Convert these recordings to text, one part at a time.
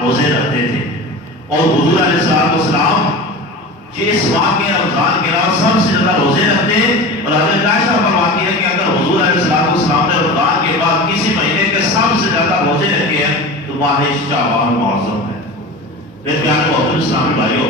روزے رکھتے تھے اور حضور علیہ السلام اس ماہ کے رمضان کے علاوہ سب سے زیادہ روزے رکھتے ہیں، اور حضرت عائشہ فرماتی ہے کہ اگر حضور علیہ السلام نے رمضان کے بعد کسی مہینے کے سب سے زیادہ روزے رکھے ہیں تو ماہ شعبان معظم ہے۔ میرے پیارے محترم اسلامی بھائیوں،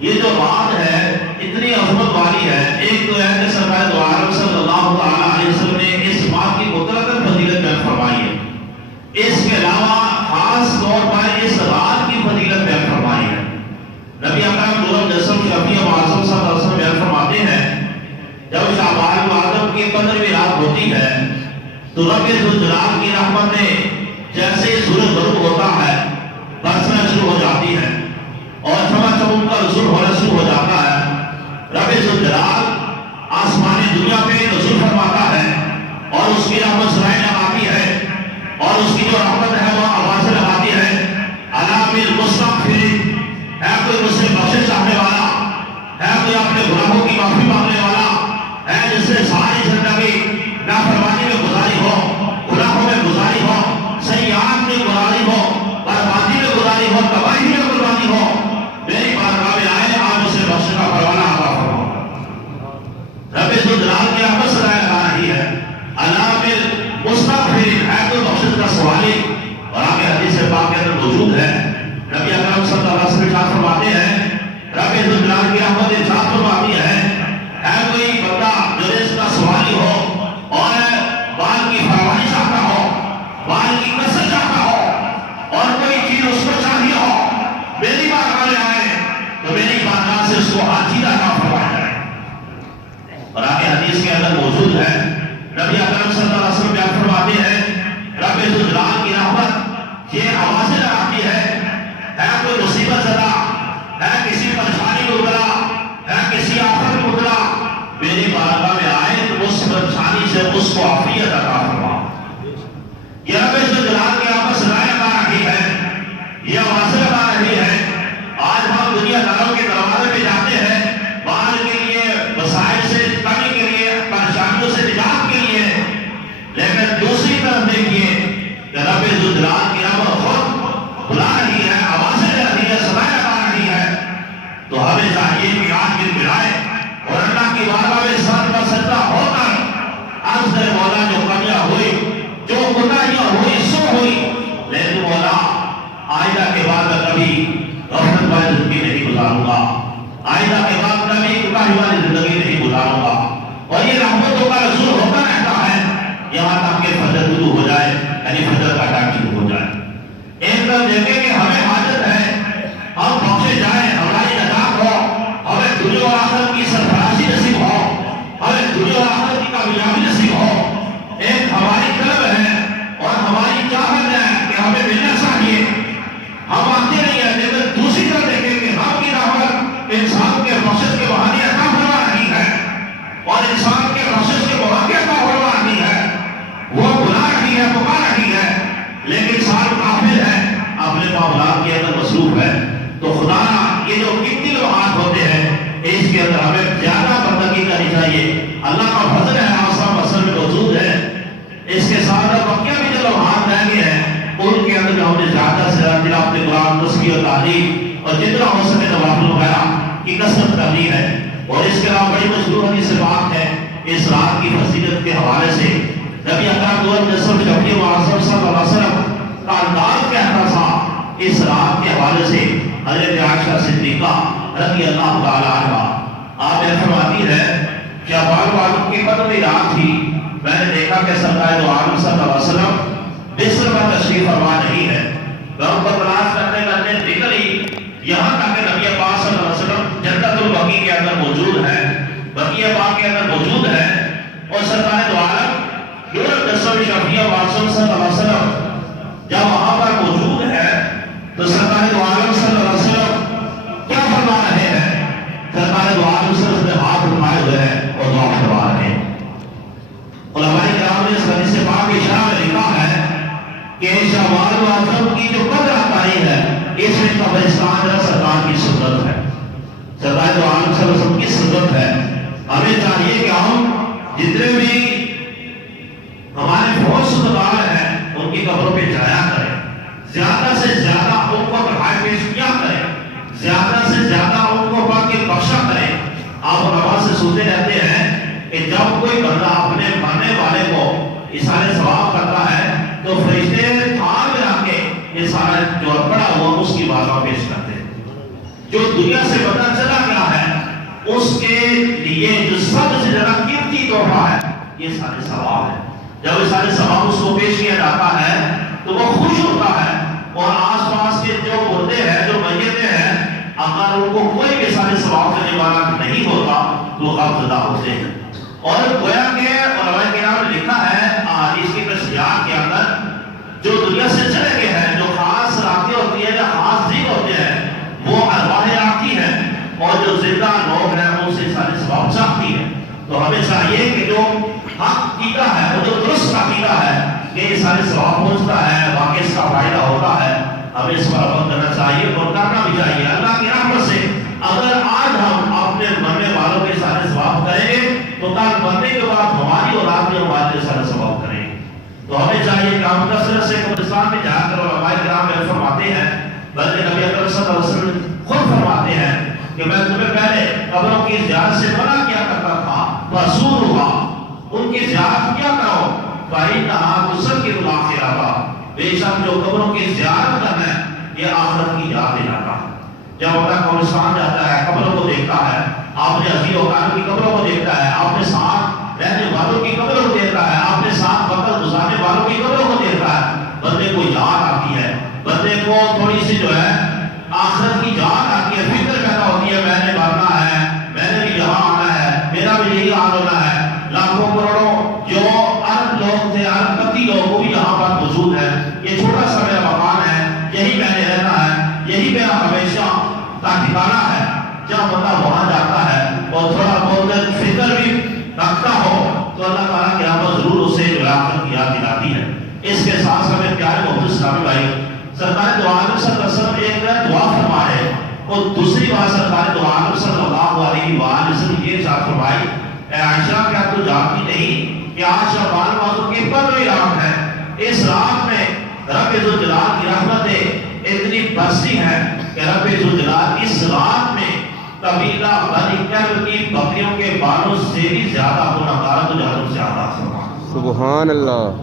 یہ جو بات ہے اتنی عظمت والی ہے۔ ایک تو ہے کہ سرکار دو عالم صلی اللہ تعالیٰ علیہ وسلم نے اس ماہ کی مطلق فضیلت بیان فرمائی ہے، اس کے علاوہ خاص طور پر اس رات کی فضیلت بیان فرمائی ہے۔ نبی اکرم دولم جسم شفیع معظم صلی اللہ علیہ وسلم بیان فرماتے ہیں جب شعبان معظم کی 15ویں رات ہوتی ہے تو رب ذوالجلال کی رحمت نے جیسے سورج غروب ہوتا ہے برسنا شروع ہو جاتی ہے اور چمک کا نزول ہونا شروع ہو جاتا ہے۔ رب ذوالجلال آسمانی دنیا پہ نزول فرماتا ہے اور اس کی رحمت سرائے لگاتی ہے اور اس کی جو رحمت ہے وہ آوازیں لگاتی ہے، الا بالمستغفرین، ہے کوئی مجھ سے بخشش چاہنے والا، ہے کوئی اپنے گناہوں کی معافی مانگنے والا، ہے جس سے ساری زندگی نافرمانی میں گزاری ہو، گناہوں میں گزاری ہو، سیئات میں گزاری ہو، بربادی میں گزاری ہو، تباہی میں گزاری ہو، میری بارگاہ میں آئے، آج اسے بخشش کا پروانہ عطا فرماؤ۔ رب ذوالجلال کی رحمت سرائے لگا رہی ہے، الا بالمستغفرین، ہے کوئی بخشش کا سوالی، اور آگے حدیث پاک کے اندر موجود ہے۔ نبی اکرم صلی اللہ علیہ وسلم ارشاد فرماتے ہیں، رب ذوالجلال کی رحمت ارشاد فرماتی ہے کوئی بندہ جو رزق کا سوالی ہو اور بال کی فراوانی چاہتا ہو، بال کی کثرت چاہتا ہو اور کوئی چیز اس کو چاہیے ہو، میری بارگاہ میں آئے تو میری بارگاہ سے اس کو ہر چیز عطا فرمایا جائے۔ اور آگے حدیث کے اندر موجود ہے، نبی اکرم صلی اللہ علیہ وسلم بیان فرماتے ہیں رب ذوالجلال کی رحمت یہ آوازیں لگاتی ہے کوئی مصیبت زدہ ہے، کسی پریشانی میں مبتلا ہے، کسی آفت میں مبتلا، میری بارگاہ میں آئے تو اس پریشانی سے اس کو عافیت عطا فرما۔ یہ رب ذوالجلال کی رحمت سرائے لگا رہی ہے، یہ آوازیں لگا رہی ہے۔ آج ہم دنیا داروں کے دروازے پہ جاتے ہیں مال کے لیے، وسائل سے کمی کے لیے، پریشانیوں سے نجات کے لیے، لیکن دوسری طرف دیکھیے کہ رب ذوالجلال کی رحمت خود بلا رہی ہے، آوازیں دے رہی ہے، سرائے لگا رہی ہے۔ تو ہمیں چاہیے کہ آج دن ملائے اور اللہ کی بارگاہ میں سر پر سجدہ ہو کر عرض کرے مولا جو کمیاں ہوئی، جو کوتاہیاں ہوئی سو ہوئی، لیکن مولا آئندہ کے بعد کبھی غفلت والی زندگی نہیں گزاروں گا، آئندہ کے بعد کبھی کوتاہی والی زندگی نہیں گزاروں گا۔ اور یہ رحمتوں کا نزول ہوتا رہتا ہے یہاں تک کہ فجر طلوع ہو جائے، یعنی فجر کا ٹائم شروع ہو جائے۔ ایک طرف دیکھیں کہ ہمیں حاجت ہے ہم بخشے جائیں، ہماری نجات ہو، ہمیں دنیا اور آخرت کی سرفرازی نصیب ہو، ہمیں دنیا اور آخرت کی کامیابی نصیب ہو۔ ایک ہماری طلب ہے اور ہماری چاہت ہے کہ ہمیں ملنا چاہیے، ہم آتے نہیں ہیں، لیکن دوسری طرف دیکھیں کہ ہم کی رحمت انسان کے بخشش کے بہانے عطا فرما رہی ہے اور انسان کے بخشش کے مواقع عطا فرما رہی ہے، وہ بلا رہی ہے، پکار رہی ہے، لیکن انسان غافل ہے، اپنے معاملات کے اندر مصروف ہے۔ تو خدا یہ جو کتنی لمحات ہوتے ہیں اس کے اندر ہمیں زیادہ بندگی کرنی چاہیے۔ اللہ کا فضل ہے، آسان مسل میں موجود ہے، اس کے ساتھ بقیہ بھی جو لمحات رہ گئے ہیں ان کے اندر جو ہم نے زیادہ سے زیادہ تلاوت قرآن، تسبیح اور تعلیم اور جتنا ہو سکے نوافل وغیرہ کی کثرت کرنی ہے۔ اور اس کے علاوہ بڑی مشہور حدیث بات ہے اس رات کی فضیلت کے حوالے سے، نبی اکرم دو عالم جسم شفیع معظم صلی اللہ علیہ وسلم کا انداز کہتا تھا اس رات کے حوالے سے۔ حضرت عائشہ صدیقہ رضی اللہ تعالیٰ عنہ آپ فرماتی ہے کہ شعبان معظم کی 15ویں رات تھی، میں نے دیکھا کہ سرکار دو عالم صلی اللہ علیہ وسلم بستر پر تشریف فرما نہیں ہے، میں ان کو تلاش کرتے کرتے نکلی یہاں تک کہ نبی پاک صلی اللہ علیہ وسلم جنت البقیع کے اندر موجود ہے، بقیع پاک کے اندر موجود ہے، اور سرکار دو عالم دولم جسم شفیع معظم صلی اللہ علیہ وسلم جب وہاں پر موجود ہے تو سرکار دو عالم صلی اللہ علیہ وسلم کیا فرما رہے ہیں؟ سرکار دو عالم صلی اللہ علیہ وسلم نے ہاتھ اٹھائے ہوئے ہیں اور دعا فرما رہے ہیں۔ علماء کرام نے اس حدیث پاک کی شرح میں لکھا ہے کہ شعبان معظم کی جو 15 تاریخ ہے اس میں قبرستان سرکار کی سنت ہے، سرکار دو عالم صلی اللہ علیہ وسلم کی سنت ہے۔ ہمیں چاہیے کہ ہم جتنے بھی ہمارے بہت سنتار ہیں ان کی قبروں پہ جایا کریں، زیادہ سے زیادہ ان کو آپ علماء سے سنتے رہتے ہیں کہ جب کوئی بندہ اپنے مرنے والے کو اظہار ثواب کرتا ہے تو فرشتے تھام میں رکھ کے یہ سارا جو پڑا ہوا اس کی باتوں پیش کرتے ہیں. جو دنیا سے پتہ چلا گیا ہے اس کے لیے جو سب سے زیادہ قیمتی تحفہ ہے یہ سارے ثواب ہے. جب یہ سارے ثواب اس کو پیش کیا جاتا ہے تو وہ خوش ہوتا ہے اور آس پاس کے جو مردے ہیں جو میتیں ہیں اگر ان کو کوئی بھی سارے ثواب کرنے والا نہیں ہوتا تو غم زدہ ہوتے ہیں. اور گویا کہ علماء کرام نے لکھا ہے احادیث کی تشریحات کے اندر جو دنیا سے چلے گئے ہیں جو خاص راتیں ہوتی ہیں یا خاص دن ہوتے ہیں وہ ارواح آتی ہیں اور جو زندہ لوگ ہیں ان سے سارے ثواب چاہتی ہے. تو ہمیں چاہیے کہ جو حق عقیدہ ہے وہ جو درست عقیدہ ہے کہ یہ سارے ثواب پہنچتا ہے واقعی اس کا فائدہ ہوتا ہے ہمیں اس پر عمل کرنا چاہیے اور کرنا بھی چاہیے. اللہ کی رحمت سے اگر آج ہم اپنے مرنے والوں کے سارے ثواب کریں گے تو کل مرنے کے بعد ہماری اولاد بھی ہمارے سارے ثواب کریں گے. تو ہمیں چاہیے کہ ہم کثرت سے قبرستان میں جا کر علماء کرام فرماتے ہیں بلکہ نبی اکرم صلی اللہ علیہ وسلم خود فرماتے ہیں کہ میں تمہیں پہلے قبروں کی زیارت سے منع کیا کرتا تھا فزور ہوا ان کی زیارت کیا کرو فإنها تذکر الآخرہ بے شک جو قبروں کی زیارت کرنا ہے یہ آخرت کی یاد دلاتا ہے. جب اپنا قبرستان جاتا ہے قبروں کو دیکھتا ہے آپ نے عزیز وقار کی قبروں کو دیکھتا ہے آپ نے ساتھ رہنے والوں کی قبروں کو دیکھتا ہے آپ نے ساتھ وقت گزارنے والوں کی قبروں کو دیکھتا ہے بندے کو یاد آتی ہے بندے کو تھوڑی سی جو ہے آخرت کی یاد آتی ہے فکر پیدا ہوتی ہے میں نے مرنا ہے میں نے بھی یہاں آنا ہے میرا بھی یہی حال ہونا ہے. لاکھوں کروڑوں جو عرب لوگ تھے عرب پتی لوگ وہ بھی یہاں پر موجود ہے یہ چھوٹا سا میرا مکان ہے یہی میں نے رہنا ہے یہی میرا ہمیشہ کا ٹھکانہ ہے. جب بندہ وہاں جاتا ہے اور تھوڑا بہت فکر بھی رکھتا ہو تو اللہ تعالیٰ کی رحمت ضرور اسے جو آخرت کی یاد دلاتی ہے. اس کے ساتھ ہمیں پیارے محمد اسلامی بھائی سرکار دو عالم صلی اللہ علیہ وسلم ایک دعا فرما ہے اور دوسری بات سرکار دو عالم صلی اللہ علیہ وآلہ وسلم یہ ارشاد فرمائی اے عائشہ کیا تو جانتی نہیں کہ آج شعبان ماہ کی 15ویں رات ہے اس رات میں رب ذوالجلال کی رحمتیں اتنی برسی ہیں کہ رب ذوالجلال اس رات میں قبیلہ بنی کلب کی بکریوں کے بالوں سے بھی زیادہ گناہگار کو جہنم سے آزاد فرمایا. سبحان اللہ.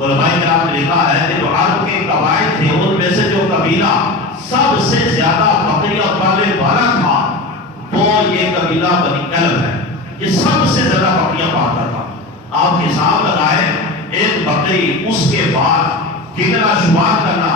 علماء کرام نے لکھا ہے کہ جو عرب کے قبائل تھے ان میں سے جو قبیلہ سب سے زیادہ بکریاں پالنے والا تھا وہ یہ قبیلہ بنی کلب ہے. یہ سب سے زیادہ بکریاں پالتا تھا. آپ حساب لگائیں ایک بکری اس کے بعد کتنا شمار کرنا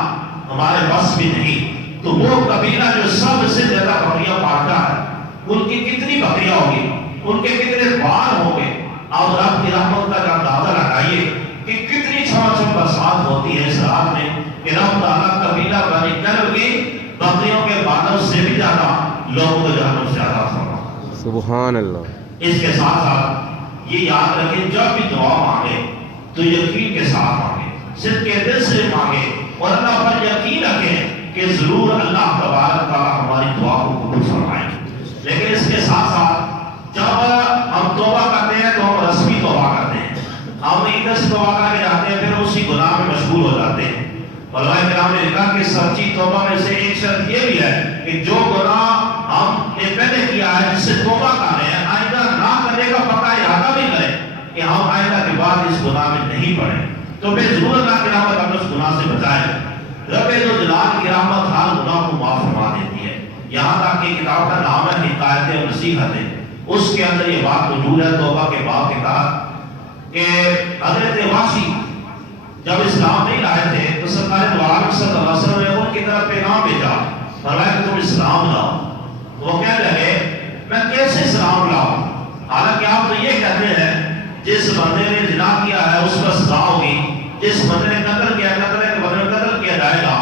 ہمارے بس میں نہیں. تو وہ قبیلہ جو سب سے زیادہ بکریاں پالتا ہے ان کی کتنی بکریاں ہوگی ان کے کتنے بال ہوں گے. آپ رب کی رحمت کا اندازہ لگائیے کہ کتنی چھم برسات ہوتی ہے اس رات میں کہ رب تعالیٰ قبیلہ بنی کلب کی بکریوں کے بالوں سے بھی زیادہ لوگوں کو جہنم سے آزاد فرمایا. سبحان اللہ. اس کے ساتھ ساتھ یہ یاد رکھیں جب بھی دعا مانگے تو یقین کے ساتھ مانگے صرف کے دل سے مانگے اور اللہ پر یقین رکھیں کہ ضرور اللہ تبارک تعالیٰ ہماری دعا کو قبول فرمائے. لیکن اس کے ساتھ ساتھ جب ہم توبہ کرتے ہیں تو ہم رسمی توبہ کرتے ہیں ہم ادھر سے توبہ کر کے جاتے ہیں پھر اسی گناہ میں مشغول ہو جاتے ہیں. علماء کرام نے لکھا کہ سچی توبہ میں سے ایک شرط یہ بھی ہے کہ جو گناہ ہم نے پہلے کیا ہے جس سے توبہ کر رہے ہیں آئندہ نہ کرنے کا پکا ارادہ بھی کریں کہ ہم آئندہ کے بعد اس گناہ میں نہیں پڑیں تو پھر ضرور اللہ کی رحمت ہمیں اس گناہ سے بچائے. رب ذوالجلال کی رحمت ہر گناہ کو معاف فرما دیتی ہے. یہاں تک کہ کتاب کا نام ہے حکایت و نصیحتیں اس کے اندر یہ بات موجود ہے توبہ کے باب کے تحت کہ حضرت واشی جب اسلام نہیں لائے تھے تو سرکار دو عالم صلی اللہ علیہ وسلم نے ان کی طرف پیغام بھیجا فرمایا کہ تم اسلام لاؤ. وہ کہنے لگے میں کیسے اسلام لاؤں حالانکہ آپ تو یہ کہتے ہیں جس بندے نے زنا کیا ہے اس پر سزا ہوگی جس بندے نے قتل کیا قتل کے بدلے میں قتل کیا جائے گا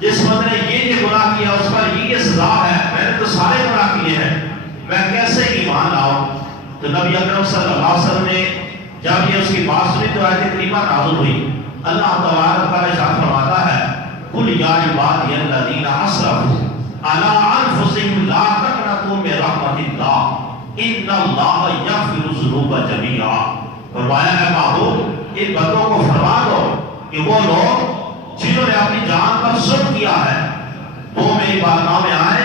جس بندے نے یہ گناہ کیا اس پر یہ سزا ہے میں نے تو سارے گناہ کیے ہیں میں کیسے ایمان لاؤں. تو نبی اکرم صلی اللہ علیہ وسلم نے جب یہ اس کی بات سنی تو آیت کریمہ نازل ہوئی. اللہ تبارک تعالیٰ ارشاد فرماتا ہے قل یا عبادی الذین اسرفوا علی انفسہم لا تقنطوا من رحمت اللہ ان اللہ یغفر الذنوب جمیعا. فرمایا ہے محبوب ان بندوں کو فرما دو کہ وہ لوگ جنہوں نے اپنی جان پر ظلم کیا ہے وہ میری بارگاہ میں آئے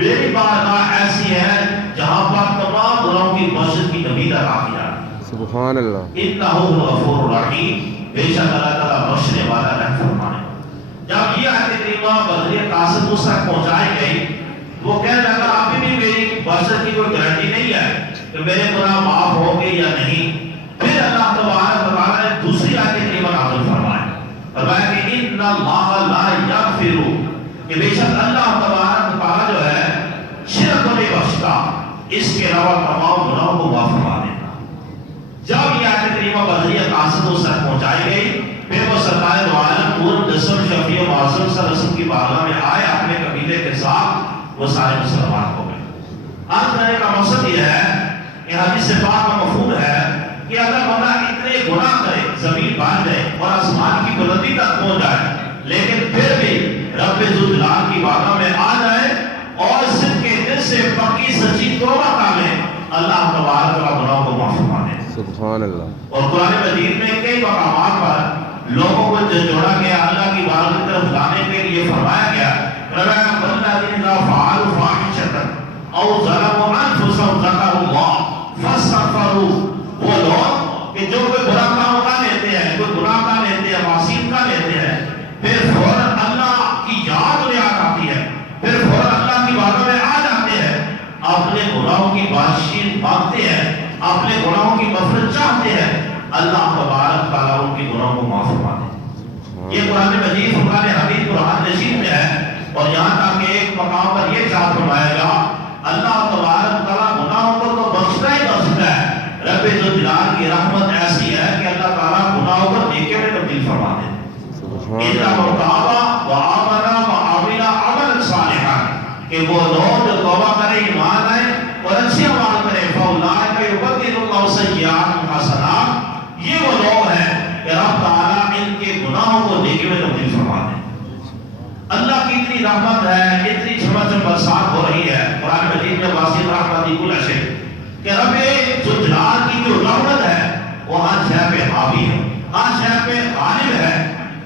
میری بارگاہ ایسی ہے جہاں پر تمام گناہوں کی بخشش کی تمید عطا کی جاتی ہے۔ سبحان اللہ۔ انہ الغفور الرحیم، بے شک اللہ تعالیٰ بخشنے والا رحم فرمانے۔ جب یہ آیت کریمہ بذریعہ قاصد اس تک پہنچائی گئی، وہ کہنے لگا ابھی بھی میری بخشش کی کوئی گارنٹی نہیں ہے کہ میرے گناہ معاف ہوں گے یا نہیں۔ پھر اللہ تبارک و تعالیٰ نے دوسری آیت کریمہ نازل فرمائی، فرمایا کہ ان اللہ لا یغفر، کہ بے شک اللہ تبارک و تعالیٰ جو ہے شرک کو نہیں بخشتا، اس کے علاوہ تمام گناہوں کو معاف فرما دیتا۔ جب یہ آیت کریمہ بذریعہ قاصد اس تک پہنچائی گئی، پھر وہ سرکار دو عالم نور مجسم شفیع معظم صلی اللہ علیہ وسلم کی بارگاہ میں آئے اپنے قبیلے کے ساتھ، وہ سارے مسلمان ہو گئے۔ عرض کرنے کا مقصد یہ ہے کہ حدیث پاک کا مفہوم ہے کہ اگر بندہ اتنے گناہ کرے، زمین بان جائے اور آسمان کی بلندی تک پہنچ جائے، لیکن پھر بھی رب ذوالجلال کی بارگاہ میں آ جائے اور صدق کے دل سے پکی سچی توبہ کر لے، اللہ تبارک و تعالیٰ گناہوں کو معاف فرما دے۔ سبحان اللہ۔ اور قرآن مجید میں کئی مقامات پر لوگوں کو جوڑا گیا، اللہ کی بارگاہ کی طرف لانے کے لیے فرمایا گیا، رَبَّنَا وَالَّذِينَ فَعَلُوا فَاحِشَةً أَوْ ظَلَمُوا أَنفُسَهُمْ ذَكَرُوا اللَّهَ فَاسْتَغْفَرُوا، وہ لوگ کہ جو کوئی برا کام کر لیتے ہیں، کوئی گناہ کر لیتے ہیں، معصیت کر لیتے ہیں، پھر فوراً اللہ کی یاد انہیں آ جاتی ہے، پھر فوراً اللہ کی بارگاہ میں آ جاتے ہیں، اپنے گناہوں کی بخشش مانگتے ہیں، اپنے گناہوں کی مغفرت چاہتے ہیں، اللہ تبارک تعالیٰ ان کے گناہوں کو معاف فرما دے۔ یہ قرآن مجید فرقان حمید قرآن نشید میں ہے، اور یہاں تک کہ ایک مقام پر یہ ارشاد فرمایا گا، اللہ تبارک تعالیٰ گناہوں کو تو بخشتا ہی بخشتا ہے، رب ذوالجلال کی رحمت ایسی ہے کہ اللہ تعالیٰ گناہوں کو نیکی میں تبدیل فرما دے۔ اِذَا مُرْتَابَ وَآمَنَ وَعَمِلَ عَمَلًا صَالِحًا، کہ وہ لوگ جو توبہ کرے، ایمان لائے اور اچھے اعمال کرے، فَأُولَٰئِکَ يُبَدِّلُ اللَّهُ سَیِّئَاتِهِمْ حَسَنَاتٍ، یہ وہ لوگ ہیں کہ رب تعالیٰ ان کے گناہوں کو نیکی میں تبدیل فرما دے۔ اللہ کی اتنی رحمت ہے، اتنی چھمچم برسات ہو رہی ہے قرآن مجید میں، واسع رحمتی کل شیء، کہ رب ذوالجلال کی جو رحمت ہے وہ ہر شے پہ حاوی ہے، ہر شے پہ غالب ہے۔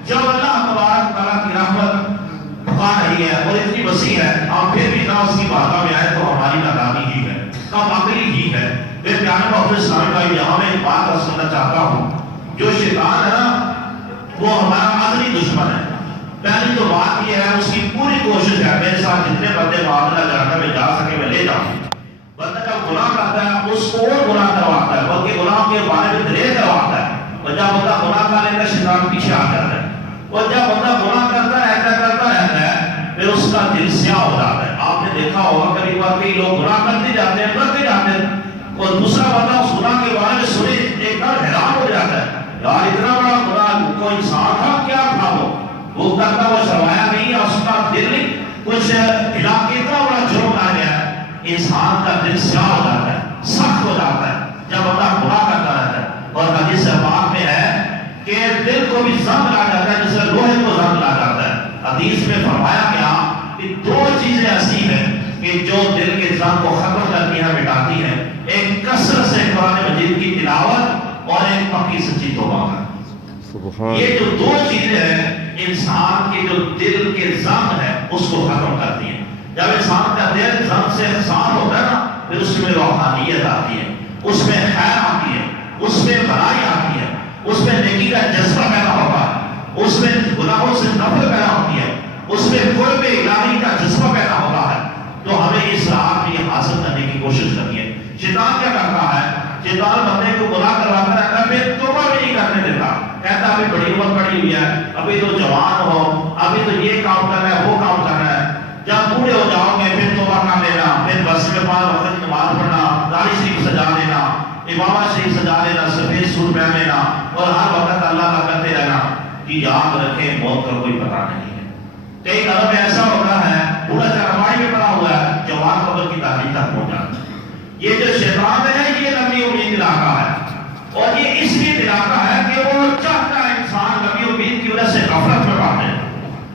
جب اللہ تبارک تعالیٰ کی رحمت پکا رہی ہے اور اتنی وسیع ہے، ہم پھر بھی نہ اس کی بارگاہ میں آئے تو ہماری نادانی ہی ہے، کم عقلی ہی ہے۔ پھر پیارے محترم اسلامی بھائی، یہاں میں ایک بات عرض کرنا چاہتا ہوں، جو شیطان ہے نا وہ ہمارا ازلی دشمن ہے۔ پہلی تو بات یہ ہے، اس کی پوری کوشش ہے میرے ساتھ جتنے بندے معاملہ جہنم میں جا سکے میں لے جاؤں۔ بندہ جب گناہ کرتا ہے اس کو اور گناہ کرواتا ہے، بلکہ گناہ کے بارے میں دلیل کرواتا ہے، اور جب بندہ گناہ کر لیتا ہے شیطان پیچھے آ جاتا ہے، اور جب بندہ گناہ کرتا رہتا ہے پھر اس کا دل سیاہ ہو جاتا ہے۔ آپ نے دیکھا ہوگا کبھی بار کئی لوگ گناہ کرتے جاتے ہیں اور دوسرا بندہ اس گناہ کے بارے میں سنے ایک دم حیران ہو جاتا ہے، یار اتنا بڑا گناہ کوئی انسان تھا، کیا تھا وہ کرتا، وہ شرمایا نہیں، اس کا دل نہیں کچھ علاقے اتنا بڑا جرم آ گیا، انسان کا دل سیاہ ہو جاتا ہے، سخت ہو جاتا ہے جب بندہ گناہ کرتا رہتا ہے۔ اور حدیث پاک میں ہے کہ دل کو بھی زنگ لا جاتا ہے جیسے لوہے کو زنگ لا جاتا ہے۔ حدیث میں فرمایا گیا کہ دو چیزیں ایسی ہیں کہ جو دل کے زنگ کو ختم کرتی ہیں، مٹاتی ہیں، ایک کثرت سے قرآن مجید کی تلاوت اور ایک پکی سچی توبہ کا۔ یہ جو دو چیزیں ہیں انسان کے جو دل کے زنگ ہے اس کو ختم کرتی ہیں۔ جب انسان کا دل زنگ سے خسان ہوتا ہے نا، پھر اس میں روحانیت آتی ہے، اس میں خیر آتی ہے، اس میں بھلائی آتی ہے، اس میں نیکی کا جذبہ پیدا ہوتا ہے، اس میں گناہوں سے نفرت پیدا ہوتی ہے، اس میں قرب الہی کا جذبہ پیدا ہوتا ہے۔ تو ہمیں اس راہ میں حاصل کرنے کی کوشش کرنی ہے۔ شیطان کیا کرتا ہے؟ شیطان بندے کو گناہ کرواتا رہتا ہے، پھر توبہ بھی نہیں کرنے دیتا، کہتا ابھی بڑی عمر پڑی ہوئی ہے، ابھی تو جوان ہو، ابھی تو یہ کام کرنا ہے، وہ کام کرنا ہے۔ جب بوڑھے ہو جاؤ گے پھر توبہ کر لینا، پھر بس میں 5 وقت نماز پڑھنا، داڑھی شریف سجا لینا، امامہ شریف سجا لینا، سفید سوٹ پہن لینا، اور ہر وقت اللہ کا کرتے رہنا۔ کہ یاد رکھیں موت کا کوئی پتہ نہیں ہے۔ کئی گھروں میں ایسا ہوتا ہے بوڑھا چرواہی میں پڑا ہوا ہے، جوان قبر کی تحریر تک پہنچ جاتا ہے۔ یہ جو شیطان ہے یہ لمبی امید دلاتا ہے، اور یہ اس لیے دلاتا ہے کہ وہ چاہتا ہے انسان لمبی امید کی وجہ سے غفلت میں پڑے،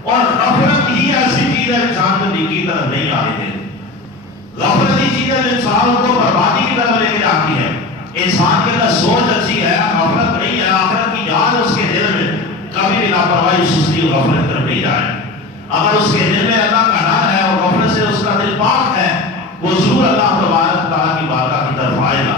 اور غفلت ہی ایسی چیز ہے انسان کو نیکی کی طرف نہیں آنے دیتی۔ غفلت ہی چیز ہے جو انسان کو بربادی کی طرف لے کے جاتی ہے۔ انسان کے اندر سوچ اچھی ہے، غفلت نہیں ہے، آخرت کی یاد اس کے دل میں، کبھی بھی لاپرواہی سستی غفلت طرف نہیں جائے۔ اگر اس کے دل میں اللہ کا ڈر ہے اور غفلت سے اس کا دل پاک ہے وہ ضرور اللہ تبارک تعالیٰ کی بارگاہ کی طرف آئے گا۔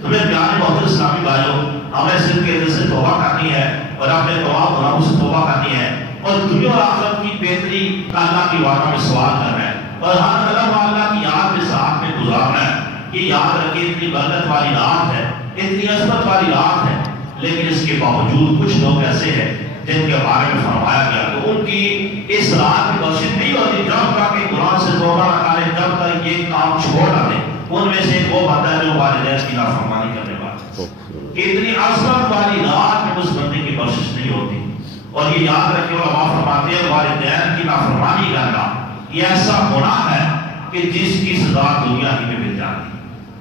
تو میرے پیارے محترم اسلامی بھائیوں، ہمیں صرف کے دل سے توبہ کرنی ہے اور اپنے تمام گناہوں سے توبہ کرنی ہے اور دنیا اور آخرت کی بہتری کا اللہ کی بارگاہ میں سوال کرنا ہے اور ہر قدم اللہ کی یاد میں ساتھ میں گزارنا ہے۔ یہ یاد رکھیں اتنی برکت والی رات ہے، اتنی عظمت والی رات ہے، لیکن اس کے باوجود کچھ لوگ ایسے ہیں جن کے بارے میں فرمایا گیا تو ان کی اس رات میں بخشش نہیں ہوتی جب تک کہ قرآن سے توبہ نہ کریں، جب تک یہ کام چھوڑ نہ دیں۔ ان میں سے ایک وہ بندہ ہے جو والدین کی نافرمانی کرنے والا، کہ اتنی عظمت والی رات میں اس بندے کی بخشش نہیں ہوتی۔ اور یہ یاد رکھیں علماء فرماتے ہیں والدین کی نافرمانی کرنا یہ ایسا گناہ ہے کہ جس کی سزا دنیا ہی میں مل جاتی ہے۔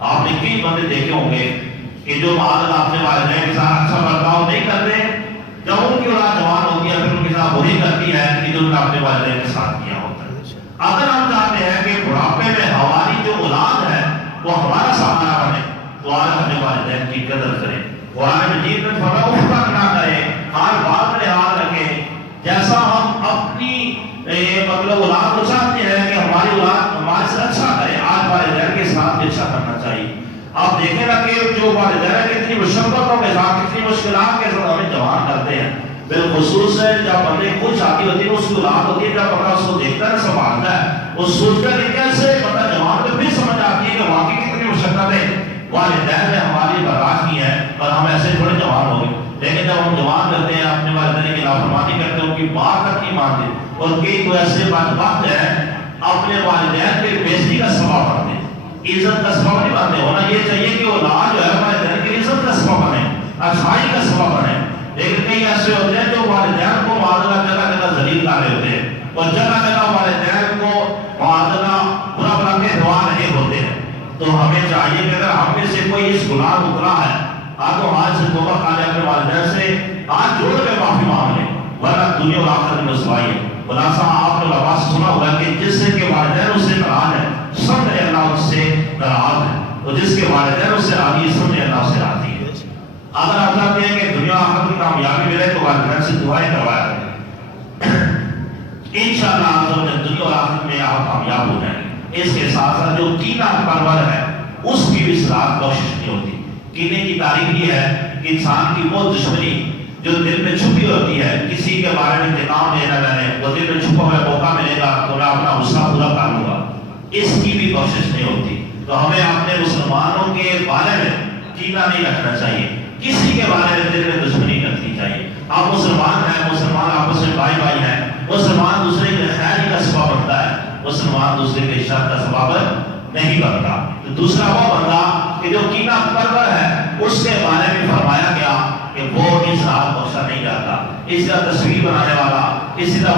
آپ نے کئی بندے دیکھے ہوں گے کہ جو معاملہ اپنے والدین کے ساتھ اچھا برتاؤ نہیں کرتے، جب ان کی اولاد جوان ہوتی ہے پھر ان کے ساتھ وہی کرتی ہے کہ جو اپنے والدین کے ساتھ کیا ہوتا ہے۔ اگر ہم چاہتے ہیں کہ بڑھاپے میں ہماری جو اولاد ہے وہ ہمارا سہارا بنے تو آج اپنے والدین کی قدر کریں۔ قرآن مجید میں فرمایا اس کا نہ کریں، ہر بات میں یاد رکھیں جیسا ہم اپنی مطلب اولاد کو چاہتے ہیں کہ ہماری اولاد ہمارے سے اچھا کرے، آج والدین کے ساتھ بھی اچھا کرنا چاہیے۔ آپ دیکھیں نا کہ جو والدین کتنی مشقتوں کے ساتھ کتنی مشکلات کے ساتھ ہمیں جوان کرتے ہیں، بالخصوص جب بندے کو شادی ہوتی ہے اس کی اولاد ہوتی ہے، جب بندہ اس کو دیکھتا ہے سنبھالتا ہے وہ سوچتا ہے کہ کیسے بندہ جوان کو پھر سمجھ آتی ہے کہ واقعی کتنی مشقتیں والدین نے ہماری برداشت کی ہے اور ہم ایسے تھوڑے جوان ہو گئے۔ لیکن جب ہم جوان کرتے ہیں اپنے والدین کی نافرمانی کرتے ہیں، ان کی بات تک نہیں مانتے اور کئی تو ایسے بدبخت ہیں اپنے والدین کے بےعزتی کا سبب بنتے ہیں، عزت کا سبب نہیں بنتے۔ ہونا یہ چاہیے کہ اولاد جو ہے والدین کی عزت کا سبب بنے، اچھائی کا سبب بنے، لیکن کئی ایسے ہوتے ہیں جو والدین کو معذلہ جگہ جگہ ذلیل کر رہے ہوتے ہیں اور جگہ جگہ والدین کو معذلہ برا برا کے دعا رہے ہوتے ہیں۔ تو ہمیں چاہیے کہ اگر ہم میں سے کوئی اس گناہ اترا ہے آپ کو آج سے توبہ کر لیں، اپنے والدین سے آج جوڑ کے معافی مانگ لیں، ورنہ دنیا اور آخرت میں رسوائی ہے۔ خلاصہ آپ نے آواز سنا ہوگا کہ جس سے کہ والدین اس سے ناراض ہے سمجھ اللہ اس سے ناراض ہے، اور جس کے والدین اس سے راضی ہے سمجھ اللہ اس سے راضی ہے۔ اگر آپ چاہتے ہیں کہ دنیا آخرت کی کامیابی ملے تو والدین سے دعائیں کروایا کریں، انشاءاللہ آپ دنیا اور آخرت میں آپ کامیاب ہو جائیں گے۔ اس کے ساتھ ساتھ جو کینہ پرور ہے اس کی بھی اصلاح کوشش نہیں ہوتی۔ کینے کی تعریف یہ ہے کہ انسان کی وہ دشمنی جو دل میں چھپی ہوتی ہے، کسی کے بارے میں انتقام لینا رہے وہ دل میں چھپا ہوا موقع ملے گا تو میں اپنا غصہ پورا کر لوں گا، اس کی بھی کوشش نہیں ہوتی۔ تو ہمیں اپنے مسلمانوں کے بارے میں کینہ نہیں رکھنا چاہیے، کسی کے بارے میں دل میں دشمنی رکھنی چاہیے۔ آپ مسلمان ہیں، مسلمان آپس میں بھائی بھائی ہیں، مسلمان دوسرے کے خیر کا سبب بنتا ہے، مسلمان دوسرے کے شر کا سبب نہیں بنتا۔ تو دوسرا وہ بندہ کہ جو کینہ پرور ہے اس کے بارے میں فرمایا گیا کہ وہ اس رات بخشا نہیں جاتا۔ اس طرح تصویر بنانے والا، اسی طرح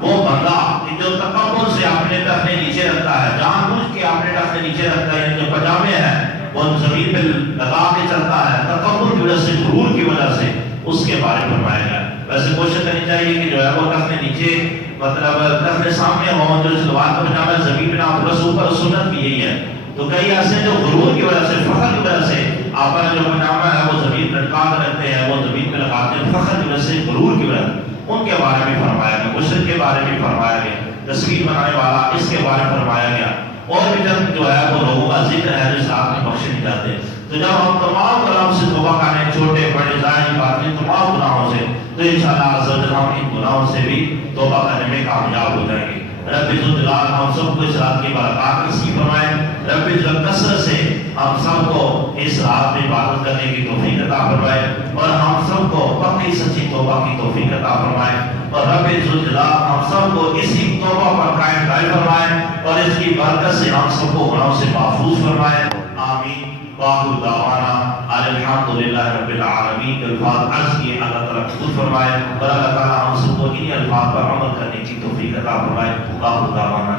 وہ بندہ کہ جو تکبر سے اپنے ٹخنے نیچے رکھتا ہے، جان بوجھ کے اپنے ٹخنے نیچے رکھتا ہے، جو پجامے ہیں وہ زمین پہ لگا کے چلتا ہے تکبر کی وجہ سے، غرور کی وجہ سے، اس کے بارے میں فرمایا گیا۔ ویسے کوشش کرنی چاہیے کہ جو ہے وہ ٹخنے نیچے مطلب ٹخنے سامنے ہوں، جو سلوار کا پجامہ زمین پہ نہ بس اوپر، سنت بھی یہی ہے۔ تو کئی ایسے جو غرور کی وجہ سے، فخر کی وجہ سے اپنا جو پجامہ ہے وہ زمین پہ لٹکا کر رکھتے ہیں، وہ زمین پہ لگاتے ہیں، فخر کی وجہ سے، غرور کی وجہ سے، ان کے بارے میں فرمایا گیا۔ مشرک کے بارے میں فرمایا گیا، تصویر بنانے والا اس کے بارے میں فرمایا گیا، اور بھی جب جو ہے وہ لوگوں کا ذکر ہے جو ساتھ میں بخشے نہیں جاتے۔ تو جب ہم تمام کلام سے توبہ کریں، چھوٹے بڑے ظاہری باطنی تمام گناہوں سے، تو انشاءاللہ عز و جل ہم ان گناہوں سے بھی توبہ کرنے میں کامیاب ہو جائیں گے۔ رب ذوالجلال ہم سب کو اس رات کی برکات نصیب فرمائے۔ رب ذوالجلال کثرت سے ہم سب کو اس رات میں عبادت کرنے کی توفیق عطا فرمائے اور ہم سب کو پکی سچی توبہ کی توفیق عطا فرمائے، اور رب ذوالجلال ہم سب کو اسی توبہ پر قائم دائم فرمائے اور اس کی برکت سے ہم سب کو گناہوں سے محفوظ فرمائے۔ آمین۔ وآخر دعوانا الحمدللہ رب العالمین۔ الفاظ عرض کیے اللہ تعالیٰ خود فرمائے اور اللہ تعالیٰ ہم سب کو انہی الفاظ پر عمل کرنے کی توفیق عطا فرمائے۔ وآخر دعوانا